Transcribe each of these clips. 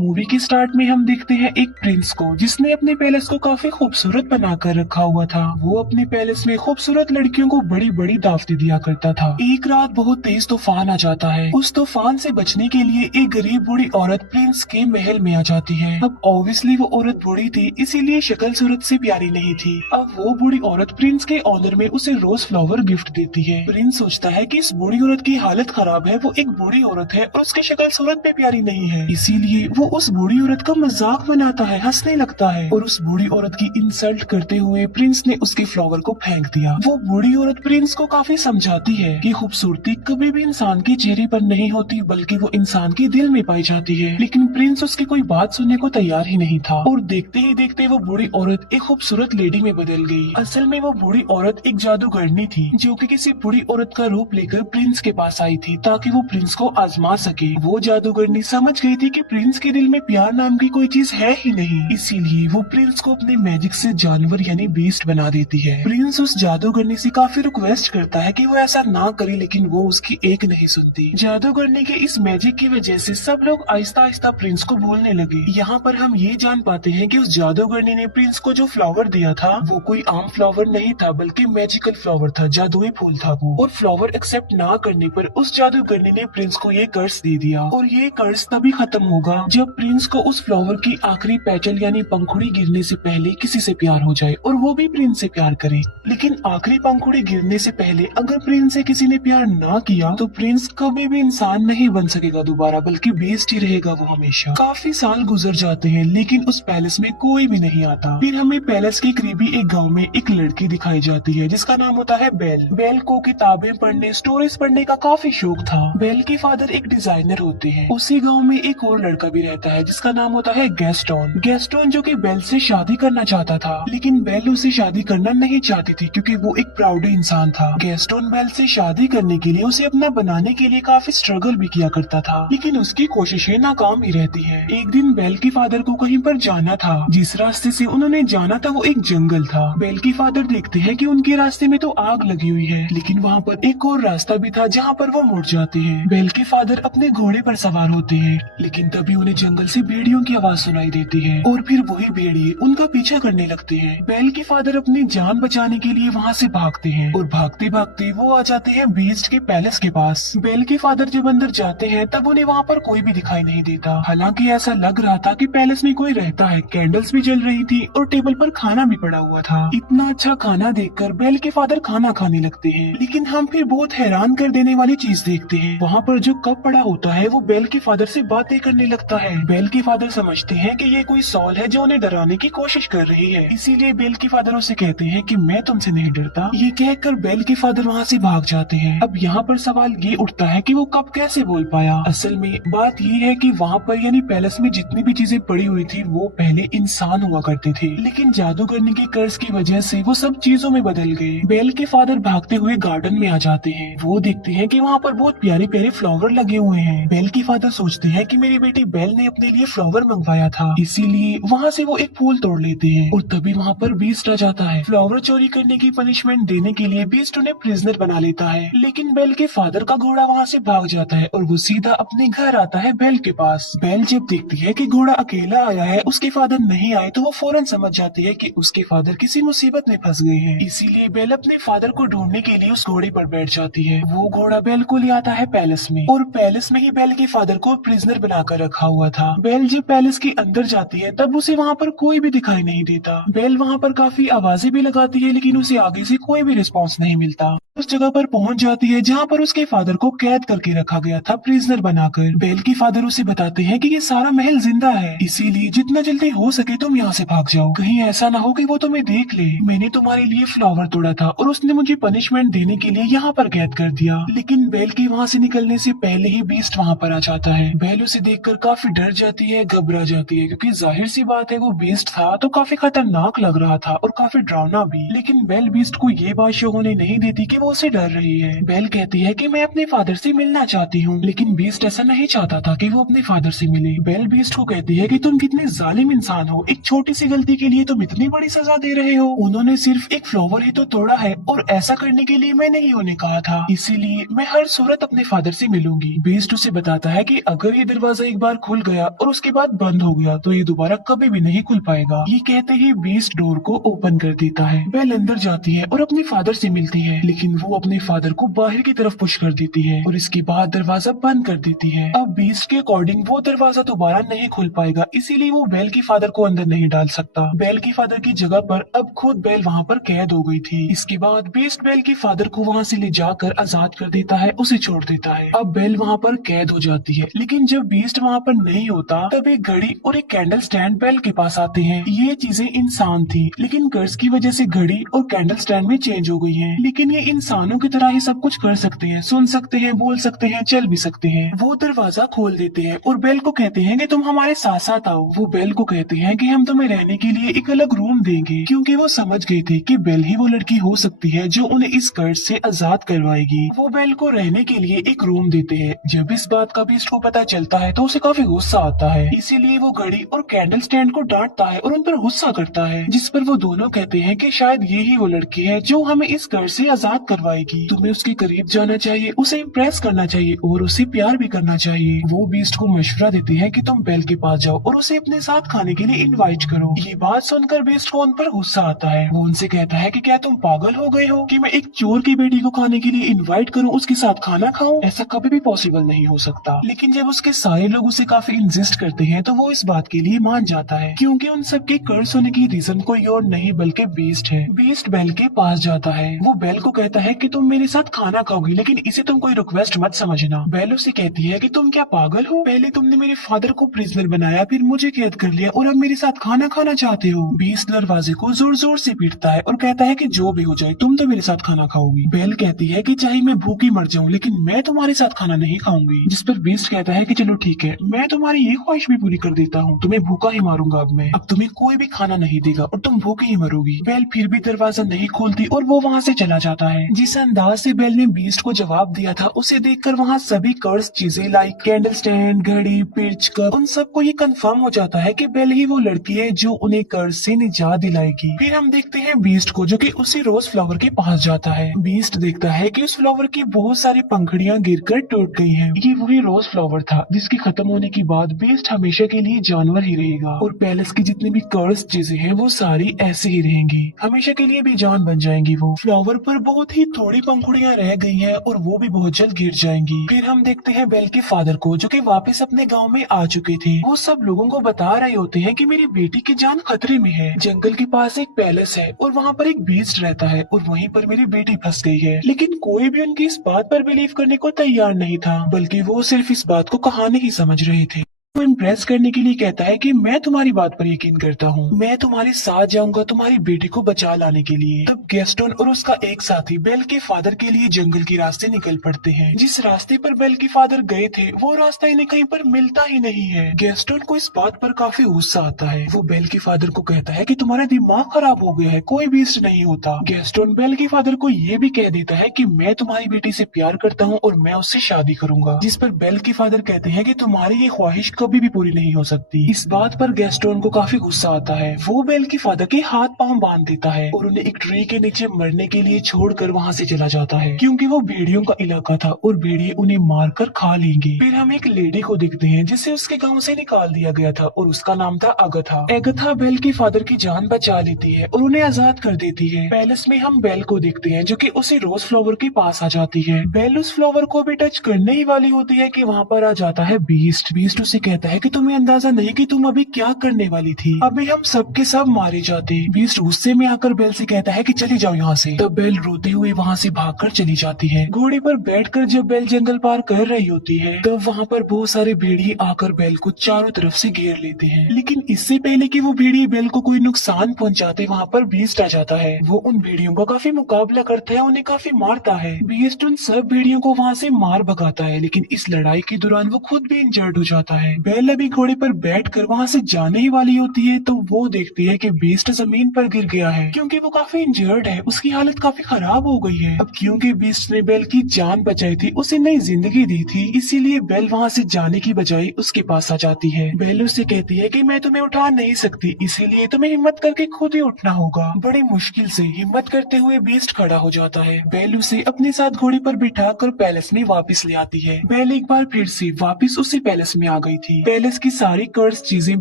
Movie के start में हम देखते हैं एक प्रिंस को जिसने अपने पैलेस को काफी खूबसूरत बनाकर रखा हुआ था। वो अपने पैलेस में खूबसूरत लड़कियों को बड़ी बड़ी दावतें दिया करता था। एक रात बहुत तेज तूफान आ जाता है। उस तूफान से बचने के लिए एक गरीब बूढ़ी औरत प्रिंस के महल में आ जाती है। अब ऑब्वियसली वो औरत बूढ़ी थी, इसीलिए शक्ल सूरत से प्यारी नहीं थी। अब वो बूढ़ी औरत प्रिंस के ऑनर में उसे रोज फ्लावर गिफ्ट देती है। प्रिंस सोचता है कि इस बूढ़ी औरत की हालत खराब है, वो एक बूढ़ी औरत है और उसकी शक्ल सूरत भी प्यारी नहीं है, इसीलिए वो उस बूढ़ी औरत का मजाक बनाता है, हंसने लगता है और उस बूढ़ी औरत की इंसल्ट करते हुए प्रिंस ने उसके फ्लावर को फेंक दिया। वो बूढ़ी औरत प्रिंस को काफी समझाती है कि खूबसूरती कभी भी इंसान के चेहरे पर नहीं होती बल्कि वो इंसान के दिल में पाई जाती है। लेकिन प्रिंस उसकी कोई बात सुनने को तैयार ही नहीं था और देखते ही देखते वो बूढ़ी औरत एक खूबसूरत लेडी में बदल गई। असल में वो बूढ़ी औरत एक जादूगरनी थी जो कि किसी बूढ़ी औरत का रूप लेकर प्रिंस के पास आई थी ताकि वो प्रिंस को आजमा सके। वो जादूगरनी समझ गई थी कि प्रिंस के दिल में प्यार नाम की कोई चीज है ही नहीं, इसीलिए वो प्रिंस को अपने मैजिक से जानवर यानी बीस्ट बना देती है। प्रिंस उस जादूगरनी से काफी रिक्वेस्ट करता है कि वो ऐसा ना करे, लेकिन वो उसकी एक नहीं सुनती। जादूगरनी के इस मैजिक की वजह से सब लोग आहिस्ता आहिस्ता प्रिंस को भूलने लगे। यहाँ पर हम ये जान पाते हैं कि उस जादूगरनी ने प्रिंस को जो फ्लावर दिया था वो कोई आम फ्लावर नहीं था बल्कि मैजिकल फ्लावर था, जादुई फूल था वो। और फ्लावर एक्सेप्ट ना करने पर उस जादूगरनी ने प्रिंस को ये कर्ज दे दिया और ये कर्ज तभी खत्म होगा जब प्रिंस को उस फ्लावर की आखिरी पेटल यानी पंखुड़ी गिरने से पहले किसी से प्यार हो जाए और वो भी प्रिंस से प्यार करे। लेकिन आखिरी पंखुड़ी गिरने से पहले अगर प्रिंस से किसी ने प्यार ना किया तो प्रिंस कभी भी इंसान नहीं बन सकेगा दोबारा, बल्कि बेस्ट ही रहेगा वो हमेशा। काफी साल गुजर जाते हैं लेकिन उस पैलेस में कोई भी नहीं आता। फिर हमें पैलेस के करीबी एक गाँव में एक लड़की दिखाई जाती है जिसका नाम होता है बेल। बेल को किताबें पढ़ने, स्टोरीज पढ़ने का काफी शौक था। बेल के फादर एक डिजाइनर होते हैं। उसी गांव में एक और लड़का भी रहता है जिसका नाम होता है गैस्टोन। गैस्टोन जो कि बेल से शादी करना चाहता था, लेकिन बेल उसे शादी करना नहीं चाहती थी क्योंकि वो एक प्राउड इंसान था। गैस्टोन बेल से शादी करने के लिए उसे अपना बनाने के लिए काफी स्ट्रगल भी किया करता था, लेकिन उसकी कोशिशें नाकाम ही रहती है। एक दिन बेल के फादर को कहीं पर जाना था। जिस रास्ते से उन्होंने जाना था वो एक जंगल था। बेल के फादर देखते हैं कि उनके रास्ते में तो आग लगी हुई है, लेकिन वहाँ पर एक और रास्ता भी था जहाँ पर वो मुड़ जाते हैं। बेल के फादर अपने घोड़े पर सवार होते हैं, लेकिन तभी उन्हें जंगल से भेड़ियों की आवाज सुनाई देती है और फिर वही भेड़िए उनका पीछा करने लगते हैं। बेल के फादर अपनी जान बचाने के लिए वहाँ से भागते हैं और भागते भागते वो आ जाते हैं बीस्ट के पैलेस के पास। बेल के फादर जब अंदर जाते हैं तब उन्हें वहाँ पर कोई भी दिखाई नहीं देता। हालांकि ऐसा लग रहा था कि पैलेस में कोई रहता है। कैंडल्स भी जल रही थी और टेबल पर खाना भी पड़ा हुआ था। इतना अच्छा खाना देखकर बेल के फादर खाना खाने लगते हैं, लेकिन हम फिर बहुत हैरान कर देने वाली चीज देखते हैं। वहाँ पर जो कप पड़ा होता है वो बेल के फादर से बातें करने लगता है। बेल के फादर समझते हैं कि ये कोई सॉल है जो उन्हें डराने की कोशिश कर रही है, इसीलिए बेल के फादर उसे कहते हैं कि मैं तुमसे नहीं डरता। ये कहकर बेल के फादर वहाँ से भाग जाते हैं। अब यहाँ पर सवाल ये उठता है कि वो कप कैसे बोल पाया। असल में बात ये है कि वहाँ पर यानी पैलेस में जितनी भी चीजें पड़ी हुई थी वो पहले इंसान हुआ करते थे, लेकिन जादूगरनी के कर्ज की वजह से वो सब चीजों में बदल गए। बेल के फादर भागते हुए गार्डन में आ जाते हैं। वो देखते हैं कि वहाँ पर बहुत प्यारे प्यारे फ्लावर लगे हुए हैं। बेल के फादर सोचते हैं कि मेरी बेटी बेल ने अपने लिए फ्लावर मंगवाया था, इसीलिए वहाँ से वो एक फूल तोड़ लेते हैं और तभी वहाँ पर बीस्ट आ जाता है। फ्लावर चोरी करने की पनिशमेंट देने के लिए बीस्ट उन्हें प्रिजनर बना लेता है, लेकिन बेल के फादर का घोड़ा वहाँ से भाग जाता है और वो सीधा अपने घर आता है बेल के पास। बेल जब देखती है कि घोड़ा अकेला आया है, उसके फादर नहीं आए, तो वो फौरन समझ जाती है कि उसके फादर किसी मुसीबत में फंस गए हैं। इसीलिए बेल अपने फादर को ढूंढने के लिए उस घोड़े पर बैठ जाती है। वो घोड़ा बेल को ले आता है पैलेस में और पैलेस में ही बेल के फादर को प्रिजनर बनाकर रखा हुआ था। बेल जब पैलेस के अंदर जाती है तब उसे वहाँ पर कोई भी दिखाई नहीं देता। बेल वहाँ पर काफी आवाजें भी लगाती है, लेकिन उसे आगे से कोई भी रिस्पॉन्स नहीं मिलता। उस जगह पर पहुंच जाती है जहाँ पर उसके फादर को कैद करके रखा गया था, प्रिजनर बनाकर। बेल के फादर उसे बताते हैं कि ये सारा महल जिंदा है, इसीलिए जितना जल्दी हो सके तुम यहाँ से भाग जाओ। कहीं ऐसा ना हो कि वो तुम्हें देख ले। मैंने तुम्हारे लिए फ्लावर तोड़ा था और उसने मुझे पनिशमेंट देने के लिए यहाँ पर कैद कर दिया। लेकिन बेल के वहाँ से निकलने से पहले ही बीस्ट वहाँ पर आ जाता है। बेल उसे देखकर काफी डर जाती है, घबरा जाती है, क्योंकि जाहिर सी बात है वो बीस्ट था तो काफी खतरनाक लग रहा था और काफी डरावना भी। लेकिन बेल बीस्ट को ये बात शो होने नहीं देती कि वो वो उसे डर रही है। बेल कहती है कि मैं अपने फादर से मिलना चाहती हूँ, लेकिन बीस्ट ऐसा नहीं चाहता था कि वो अपने फादर से मिले। बेल बीस्ट को कहती है कि तुम कितने जालिम इंसान हो, एक छोटी सी गलती के लिए तुम इतनी बड़ी सजा दे रहे हो। उन्होंने सिर्फ एक फ्लावर ही तो तोड़ा है और ऐसा करने के लिए मैंने ही उन्हें कहा था, इसीलिए मैं हर सूरत अपने फादर से मिलूंगी। बीस्ट उसे बताता है कि अगर ये दरवाजा एक बार खुल गया और उसके बाद बंद हो गया तो ये दोबारा कभी भी नहीं खुल पाएगा। ये कहते ही बीस्ट डोर को ओपन कर देता है। बेल अंदर जाती है और अपने फादर से मिलती है, लेकिन वो अपने फादर को बाहर की तरफ पुश कर देती है और इसके बाद दरवाजा बंद कर देती है। अब बीस्ट के अकॉर्डिंग वो दरवाजा दोबारा नहीं खुल पाएगा, इसीलिए वो बेल की फादर को अंदर नहीं डाल सकता। बेल की फादर की जगह पर अब खुद बेल वहाँ पर कैद हो गई थी। इसके बाद बीस्ट बेल की फादर को वहाँ से ले जाकर आजाद कर देता है, उसे छोड़ देता है। अब बेल वहाँ पर कैद हो जाती है, लेकिन जब बीस्ट वहाँ पर नहीं होता तब एक घड़ी और एक कैंडल स्टैंड बेल के पास आते हैं। ये चीजें इंसान थी, लेकिन कर्ज की वजह से घड़ी और कैंडल स्टैंड में चेंज हो गई है। लेकिन ये इंसानों की तरह ही सब कुछ कर सकते हैं, सुन सकते हैं, बोल सकते हैं, चल भी सकते हैं। वो दरवाजा खोल देते हैं और बेल को कहते हैं कि तुम हमारे साथ साथ आओ। वो बेल को कहते हैं कि हम तुम्हें रहने के लिए एक अलग रूम देंगे, क्योंकि वो समझ गए थे कि बेल ही वो लड़की हो सकती है जो उन्हें इस कर्ज से आजाद करवाएगी। वो बेल को रहने के लिए एक रूम देते हैं। जब इस बात का बीस्ट को पता चलता है तो उसे काफी गुस्सा आता है, इसीलिए वो घड़ी और कैंडल स्टैंड को डांटता है और उन पर गुस्सा करता है, जिस पर वो दोनों कहते हैं कि शायद ये ही वो लड़की है जो हमें इस कर्ज से आजाद करवाएगी। तुम्हें उसके करीब जाना चाहिए, उसे इम्प्रेस करना चाहिए और उसे प्यार भी करना चाहिए। वो बीस्ट को मशवरा देते हैं कि तुम बेल के पास जाओ और उसे अपने साथ खाने के लिए इनवाइट करो। ये बात सुनकर बीस्ट को उन पर गुस्सा आता है। वो उनसे कहता है कि क्या तुम पागल हो गए हो कि मैं एक चोर की बेटी को खाने के लिए इनवाइट करूं, उसके साथ खाना खाऊं? ऐसा कभी भी पॉसिबल नहीं हो सकता। लेकिन जब उसके सारे लोग उसे काफी इंसिस्ट करते हैं तो वो इस बात के लिए मान जाता है, क्योंकि उन सबके कर्ज होने की रीजन कोई और नहीं बल्कि बीस्ट है। बीस्ट बेल के पास जाता है। वो बेल को कहता है कि तुम मेरे साथ खाना खाओगी, लेकिन इसे तुम कोई रिक्वेस्ट मत समझना। बेल उसे कहती है कि तुम क्या पागल हो, पहले तुमने मेरे फादर को प्रिजनर बनाया, फिर मुझे कैद कर लिया और अब मेरे साथ खाना खाना चाहते हो। बीस्ट दरवाजे को जोर जोर से पीटता है और कहता है कि जो भी हो जाए तुम तो मेरे साथ खाना खाओगी। बेल कहती है कि चाहे मैं भूखी मर जाऊं, लेकिन मैं तुम्हारे साथ खाना नहीं खाऊंगी। जिस पर बीस्ट कहता है कि चलो ठीक है, मैं तुम्हारी ये ख्वाहिश भी पूरी कर देता हूँ, तुम्हें भूखा ही मारूंगा। अब तुम्हें कोई भी खाना नहीं देगा और तुम भूखे ही मरोगी। बेल फिर भी दरवाजा नहीं खोलती और वो वहाँ से चला जाता है। जिस अंदाज से बेल ने बीस्ट को जवाब दिया था, उसे देखकर वहाँ सभी कर्ज चीजें लाइक कैंडल स्टैंड, घड़ी, पिच, कप, उन सबको ये कंफर्म हो जाता है कि बेल ही वो लड़की है जो उन्हें कर्ज से निजात दिलाएगी। फिर हम देखते हैं बीस्ट को, जो कि उसी रोज फ्लावर के पास जाता है। बीस्ट देखता है कि उस फ्लावर की बहुत सारी पंखुड़ियां गिरकर टूट गई हैं। ये वही रोज फ्लावर था जिसके खत्म होने के बाद बीस्ट हमेशा के लिए जानवर ही रहेगा और पैलेस की जितनी भी कर्ज चीजें हैं वो सारी ऐसे ही रहेंगी, हमेशा के लिए बेजान बन जाएंगी। वो फ्लावर पर बहुत ही थोड़ी पंखुड़ियां रह गई हैं और वो भी बहुत जल्द गिर जाएंगी। फिर हम देखते हैं बेल के फादर को, जो कि वापस अपने गांव में आ चुके थे। वो सब लोगों को बता रहे होते हैं कि मेरी बेटी की जान खतरे में है। जंगल के पास एक पैलेस है और वहाँ पर एक बीस्ट रहता है और वहीं पर मेरी बेटी फंस गई है। लेकिन कोई भी उनकी इस बात पर बिलीव करने को तैयार नहीं था, बल्कि वो सिर्फ इस बात को कहानी ही समझ रहे थे। वो इम्प्रेस करने के लिए कहता है कि मैं तुम्हारी बात पर यकीन करता हूँ, मैं तुम्हारे साथ जाऊंगा तुम्हारी बेटी को बचा लाने के लिए। तब गैस्टन और उसका एक साथी बेल के फादर के लिए जंगल के रास्ते निकल पड़ते हैं। जिस रास्ते पर बेल के फादर गए थे वो रास्ता इन्हें कहीं पर मिलता ही नहीं है। गैस्टन को इस बात पर काफी गुस्सा आता है। वो बेल के फादर को कहता है कि तुम्हारा दिमाग खराब हो गया है, कोई बीस्ट नहीं होता। गैस्टन बेल के फादर को ये भी कह देता है कि मैं तुम्हारी बेटी से प्यार करता हूँ और मैं उससे शादी करूंगा। जिस पर बेल के फादर कहते हैं कि तुम्हारी ये ख्वाहिश कभी भी पूरी नहीं हो सकती। इस बात पर गैस्टोन को काफी गुस्सा आता है। वो बेल के फादर के हाथ पांव बांध देता है और उन्हें एक ट्री के नीचे मरने के लिए छोड़कर वहाँ से चला जाता है, क्योंकि वो भेड़ियों का इलाका था और भेड़िए उन्हें मारकर खा लेंगे। फिर हम एक लेडी को देखते हैं जिसे उसके गाँव से निकाल दिया गया था और उसका नाम था अगथा। एगथा बेल के फादर की जान बचा लेती है और उन्हें आजाद कर देती है। पैलेस में हम बेल को देखते हैं जो कि उसी रोज फ्लावर के पास आ जाती है। बेल उस फ्लावर को भी टच करने ही वाली होती है कि वहाँ पर आ जाता है बीस्ट। बीस्ट उसे कहता है कि तुम्हें अंदाजा नहीं कि तुम अभी क्या करने वाली थी, अभी हम सबके सब मारे जाते। बीस्ट गुस्से में आकर बेल से कहता है कि चली जाओ यहाँ से। तब बेल रोते हुए वहाँ से भागकर चली जाती है। घोड़े पर बैठकर जब बेल जंगल पार कर रही होती है तब वहाँ पर बहुत सारे भेड़िए आकर बेल को चारों तरफ से घेर लेते हैं। लेकिन इससे पहले कि वो भेड़िए बेल को कोई नुकसान पहुँचाते वहाँ पर बीस्ट आ जाता है। वो उन भेड़ियों का काफी मुकाबला करता है, उन्हें काफी मारता है। बीस्ट उन सब भेड़ियों को वहाँ से मार भगाता है, लेकिन इस लड़ाई के दौरान वो खुद भी इंजर्ड हो जाता है। बेल अभी घोड़े पर बैठकर वहाँ से जाने ही वाली होती है तो वो देखती है कि बीस्ट जमीन पर गिर गया है क्योंकि वो काफी इंजर्ड है, उसकी हालत काफी खराब हो गई है। अब क्योंकि बीस्ट ने बेल की जान बचाई थी, उसे नई जिंदगी दी थी, इसीलिए बेल वहाँ से जाने की बजाय उसके पास आ जाती है। बेल उससे कहती है कि मैं तुम्हें उठा नहीं सकती, इसीलिए तुम्हें हिम्मत करके खुद ही उठना होगा। बड़ी मुश्किल से हिम्मत करते हुए बीस्ट खड़ा हो जाता है। बेल उसे अपने साथ घोड़े पर बिठा कर पैलेस में वापस ले आती है। बेल एक बार फिर से वापस उसी पैलेस में आ गई थी। पैलेस की सारी कर्स चीजें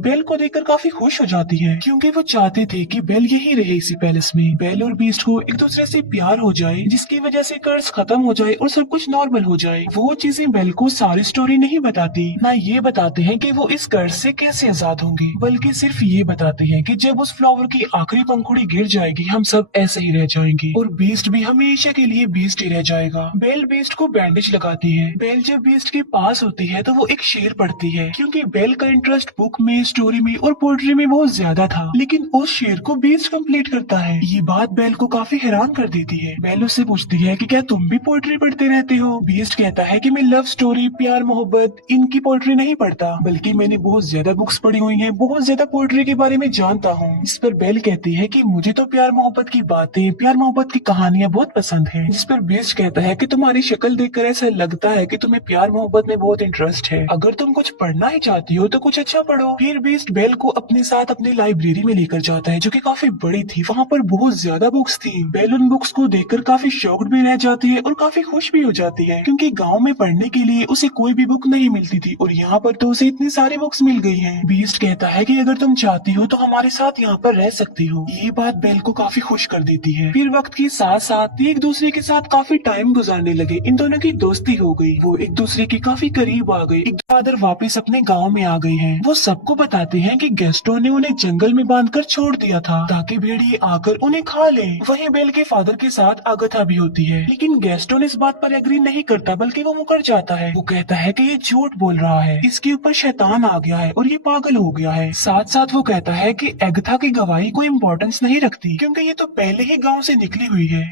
बेल को देखकर काफी खुश हो जाती है क्योंकि वो चाहते थे कि बेल यही रहे इसी पैलेस में। बेल और बीस्ट को एक दूसरे से प्यार हो जाए जिसकी वजह से कर्स खत्म हो जाए और सब कुछ नॉर्मल हो जाए। वो चीजें बेल को सारी स्टोरी नहीं बताती, ना ये बताते हैं कि वो इस कर्ज से कैसे आजाद होंगे, बल्कि सिर्फ ये बताते हैं कि जब उस फ्लावर की आखिरी पंखुड़ी गिर जाएगी हम सब ऐसे ही रह जाएंगे और बीस्ट भी हमेशा के लिए बीस्ट ही रह जाएगा। बेल बीस्ट को बैंडेज लगाती है। बेल जब बीस्ट के पास होती है तो वो एक शेर पढ़ती है क्योंकि बेल का इंटरेस्ट बुक में, स्टोरी में और पोएट्री में बहुत ज्यादा था, लेकिन उस शेर को बीस्ट कंप्लीट करता है। ये बात बेल को काफी हैरान कर देती है। बेल उससे पूछती है कि क्या तुम भी पोएट्री पढ़ते रहते हो? बीस्ट कहता है कि मैं लव स्टोरी, प्यार, मोहब्बत इनकी पोएट्री नहीं पढ़ता, बल्कि मैंने बहुत ज्यादा बुक्स पढ़ी हुई हैं, बहुत ज्यादा पोएट्री के बारे में जानता हूँ। इस पर बेल कहती है कि मुझे तो प्यार मोहब्बत की बातें, प्यार मोहब्बत की कहानियाँ बहुत पसंद है। जिस पर बीस्ट कहता है कि तुम्हारी शक्ल देखकर ऐसा लगता है कि तुम्हें प्यार मोहब्बत में बहुत इंटरेस्ट है, अगर तुम कुछ पढ़ना ही चाहती हो तो कुछ अच्छा पढ़ो। फिर बीस्ट बेल को अपने साथ अपनी लाइब्रेरी में लेकर जाता है जो कि काफी बड़ी थी। वहाँ पर बहुत ज्यादा बुक्स थी। बेल उन बुक्स को देखकर काफी शॉक्ड भी रह जाती है और काफी खुश भी हो जाती है क्योंकि गाँव में पढ़ने के लिए उसे कोई भी बुक नहीं मिलती थी और यहाँ पर तो उसे इतनी सारी बुक्स मिल गई हैं। बीस्ट कहता है कि अगर तुम चाहती हो तो हमारे साथ यहाँ पर रह सकती हो। ये बात बेल को काफी खुश कर देती है। फिर वक्त के साथ साथ एक दूसरे के साथ काफी टाइम गुजारने लगे। इन दोनों की दोस्ती हो गई, वो एक दूसरे के काफी करीब आ गए। एक फादर वापस अपने गाँव में आ गए हैं। वो सबको बताते हैं कि गैस्टो ने उन्हें जंगल में बांधकर छोड़ दिया था ताकि भेड़िए आकर उन्हें खा ले। वहीं बेल के फादर के साथ आगथा भी होती है, लेकिन गैस्टोन इस बात पर एग्री नहीं करता बल्कि वो मुकर जाता है। वो कहता है कि ये झूठ बोल रहा है, इसके ऊपर शैतान आ गया है और ये पागल हो गया है। साथ साथ वो कहता है कि एगथा की गवाही कोई इम्पोर्टेंस नहीं रखती क्योंकि ये तो पहले ही गांव से निकली हुई है।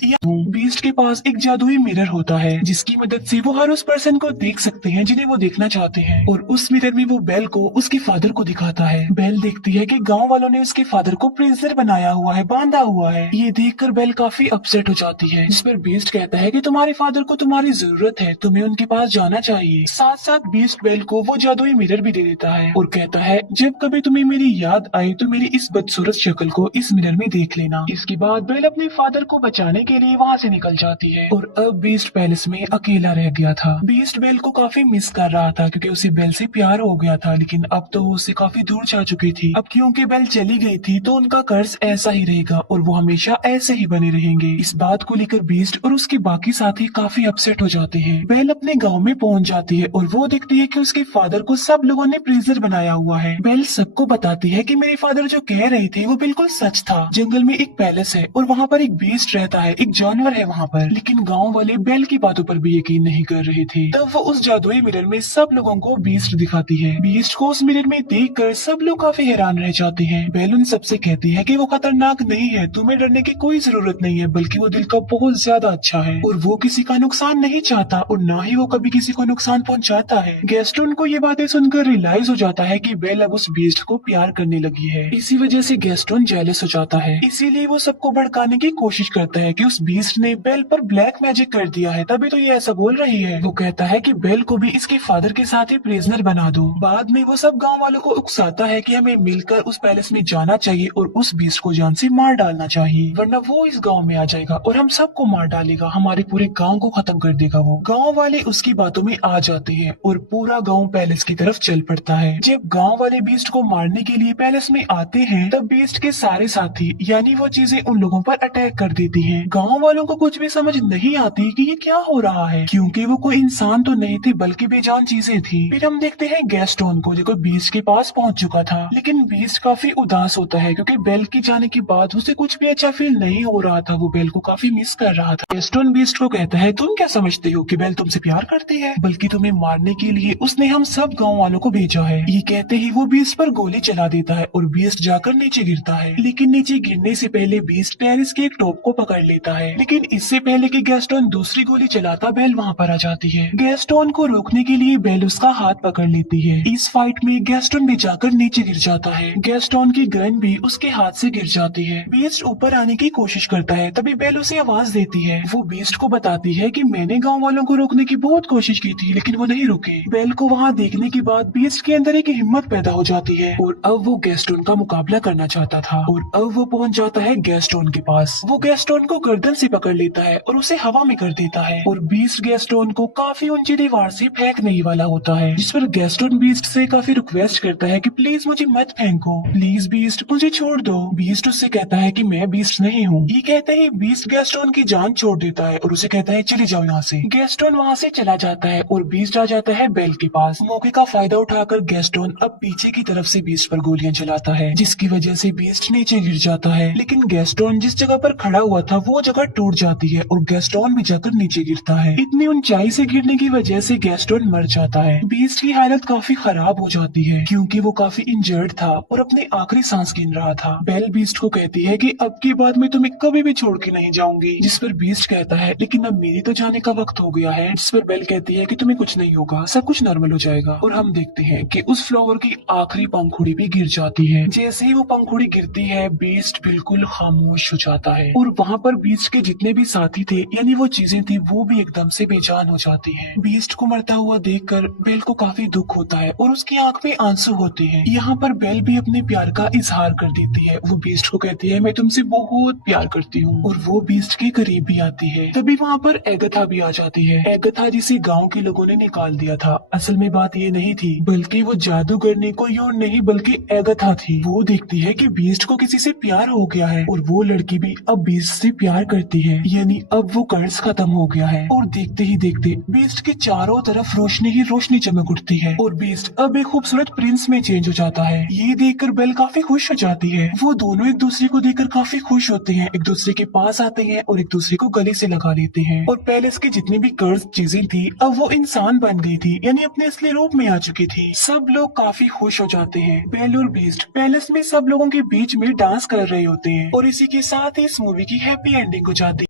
बीस्ट के पास एक जादुई मिरर होता है जिसकी मदद से वो हर उस पर्सन को देख सकते हैं जिन्हें वो देखना चाहते हैं और उस मिरर में वो बेल को उसके फादर को दिखाता है। बेल देखती है कि गांव वालों ने उसके फादर को प्रिजनर बनाया हुआ है, बांधा हुआ है। ये देखकर बेल काफी अपसेट हो जाती है, जिस पर बीस्ट कहता है कि तुम्हारे फादर को तुम्हारी जरूरत है, तुम्हें उनके पास जाना चाहिए। साथ साथ बीस्ट बेल को वो जादुई मिरर भी दे देता है और कहता है जब कभी तुम्हें मेरी याद आए तो मेरी इस बदसूरत शक्ल को इस मिरर में देख लेना। इसके बाद बेल अपने फादर को बचाने के लिए वहाँ से निकल जाती है और अब बीस्ट पैलेस में अकेला रह गया था। बीस्ट बेल को काफी मिस कर रहा था क्योंकि उसे बेल से प्यार हो गया था, लेकिन अब तो वो उससे काफी दूर जा चुकी थी। अब क्योंकि बेल चली गई थी तो उनका कर्ज ऐसा ही रहेगा और वो हमेशा ऐसे ही बने रहेंगे। इस बात को लेकर बीस्ट और उसके बाकी साथी काफी अपसेट हो जाते हैं। बेल अपने गांव में पहुंच जाती है और वो देखती है कि उसके फादर को सब लोगों ने प्रिजनर बनाया हुआ है। बेल सबको बताती है कि मेरे फादर जो कह रहे थे वो बिल्कुल सच था। जंगल में एक पैलेस है और वहाँ पर एक बीस्ट रहता है, एक जानवर है वहाँ पर। लेकिन गाँव वाले बेल की बातों पर भी यकीन नहीं कर रहे थे। तब वो उस जादुई मिरर में सब लोगों को बीस्ट दिखाती है। बीस्ट को उस मिरर में देखकर सब लोग काफी हैरान रह जाते हैं। बेल उन सबसे कहती है कि वो खतरनाक नहीं है, तुम्हें डरने की कोई जरूरत नहीं है, बल्कि वो दिल का बहुत ज्यादा अच्छा है और वो किसी का नुकसान नहीं चाहता और ना ही वो कभी किसी को नुकसान पहुंचाता है। गैस्टोन को ये बातें सुनकर रियलाइज हो जाता है कि बेल अब उस बीस्ट को प्यार करने लगी है। इसी वजह से गैस्टोन जेलस हो जाता है, इसीलिए वो सबको भड़काने की कोशिश करता है कि उस बीस्ट ने बेल पर ब्लैक मैजिक कर दिया है, तभी तो ये ऐसा बोल रही है। वो कहता है कि बेल को भी इसके फादर के साथ ही प्रिजनर बना दो। बाद में वो सब गाँव वालों को उकसाता है कि हमें मिलकर उस पैलेस में जाना चाहिए और उस बीस्ट को जान से मार डालना चाहिए, वरना वो इस गांव में आ जाएगा और हम सबको मार डालेगा, हमारे पूरे गांव को खत्म कर देगा। वो गांव वाले उसकी बातों में आ जाते हैं और पूरा गांव पैलेस की तरफ चल पड़ता है। जब गांव वाले बीस्ट को मारने के लिए पैलेस में आते हैं तब बीस्ट के सारे साथी यानी वो चीजें उन लोगों पर अटैक कर देती हैं। गांव वालों को कुछ भी समझ नहीं आती कि ये क्या हो रहा है क्योंकि वो कोई इंसान तो नहीं थे बल्कि बेजान चीजें थी। फिर हम देखते हैं गैस्टोन को जो बीस्ट के पास पहुंच चुका था, लेकिन बीस्ट काफी उदास होता है क्योंकि बेल की जाने के बाद उसे कुछ भी अच्छा फील नहीं हो रहा था। वो बेल को काफी मिस कर रहा था। गैस्टोन बीस्ट को कहता है तुम क्या समझते हो कि बेल तुमसे प्यार करती है, बल्कि तुम्हें मारने के लिए उसने हम सब गाँव वालों को भेजा है। ये कहते ही वो बीस्ट पर गोली चला देता है और बीस्ट जाकर नीचे गिरता है, लेकिन नीचे गिरने से पहले बीस्ट पेरिस के एक टॉप को पकड़ लेता है। लेकिन इससे पहले कि गैस्टोन दूसरी गोली चलाता बेल वहाँ पर आ जाती है। गैस्टोन को रोकने के लिए बेल उसका हाथ पकड़ लेती होती है। इस फाइट में गैस्टन भी जाकर नीचे गिर जाता है। गैस्टन की गन भी उसके हाथ से गिर जाती है। बीस्ट ऊपर आने की कोशिश करता है, तभी बेल उसे आवाज देती है। वो बीस्ट को बताती है कि मैंने गांव वालों को रोकने की बहुत कोशिश की थी, लेकिन वो नहीं रुके। बेल को वहाँ देखने के बाद बीस्ट के अंदर एक हिम्मत पैदा हो जाती है और अब वो गैस्टन का मुकाबला करना चाहता था। और अब वो पहुंच जाता है गैस्टन के पास। वो गैस्टन को गर्दन से पकड़ लेता है और उसे हवा में कर देता है और बीस्ट गैस्टन को काफी ऊंची दीवार से फेंकने ही वाला होता है, जिस पर गैस्टन बीस्ट से काफी रिक्वेस्ट करता है कि प्लीज मुझे मत फेंको, प्लीज बीस्ट मुझे छोड़ दो। बीस्ट उससे कहता है कि मैं बीस्ट नहीं हूँ। ये कहते ही बीस्ट गैस्टन की जान छोड़ देता है और उसे कहता है चले जाओ यहाँ से। गैस्टन वहाँ से चला जाता है और बीस्ट आ जाता है बेल के पास। मौके का फायदा उठाकर गैस्टन अब पीछे की तरफ से बीस्ट पर गोलियां चलाता है, जिसकी वजह से बीस्ट नीचे गिर जाता है। लेकिन गैस्टन जिस जगह पर खड़ा हुआ था वो जगह टूट जाती है और गैस्टन भी जाकर नीचे गिरता है। इतनी ऊंचाई से गिरने की वजह से गैस्टन मर जाता है। बीस्ट की हालत काफी खराब हो जाती है क्योंकि वो काफी इंजर्ड था और अपने आखिरी सांस गिन रहा था। बेल बीस्ट को कहती है कि अब की बात मैं तुम्हें कभी भी छोड़ के नहीं जाऊंगी, जिस पर बीस्ट कहता है लेकिन अब मेरी तो जाने का वक्त हो गया है। जिस पर बेल कहती है कि तुम्हें कुछ नहीं होगा, सब कुछ नॉर्मल हो जाएगा। और हम देखते हैं कि उस फ्लावर की आखिरी पंखुड़ी भी गिर जाती है। जैसे ही वो पंखुड़ी गिरती है बीस्ट बिल्कुल खामोश हो जाता है और वहाँ पर बीस्ट के जितने भी साथी थे यानी वो चीजें थी वो भी एकदम से बेजान हो जाती हैं। बीस्ट को मरता हुआ देखकर बेल को काफी दुख होता है और उसकी आंख में आंसू होते हैं। यहाँ पर बेल भी अपने प्यार का इजहार कर देती है। वो बीस्ट को कहती है मैं तुमसे बहुत प्यार करती हूँ और वो बीस्ट के करीब भी आती है। तभी वहाँ पर एगथा भी आ जाती है। एगथा जिसे गाँव के लोगों ने निकाल दिया था। असल में बात ये नहीं थी, बल्कि वो जादूगरनी कोई और नहीं बल्कि एगथा थी। वो देखती है कि बीस्ट को किसी से प्यार हो गया है और वो लड़की भी अब बीस्ट से प्यार करती है, यानी अब वो कर्ज खत्म हो गया है। और देखते ही देखते बीस्ट के चारों तरफ रोशनी ही रोशनी चमक उठती है और बीस्ट अब एक खूबसूरत प्रिंस में चेंज हो जाता है। ये देखकर बेल काफी खुश हो जाती है। वो दोनों एक दूसरे को देखकर काफी खुश होते हैं, एक दूसरे के पास आते हैं और एक दूसरे को गले से लगा लेते हैं। और पैलेस की जितनी भी कर्ज चीजें थी अब वो इंसान बन गई थी, यानी अपने असली रूप में आ चुकी थी। सब लोग काफी खुश हो जाते हैं। बेल और बीस्ट पैलेस में सब लोगों के बीच में डांस कर रहे होते हैं और इसी के साथ ही इस मूवी की हैप्पी एंडिंग हो जाती है।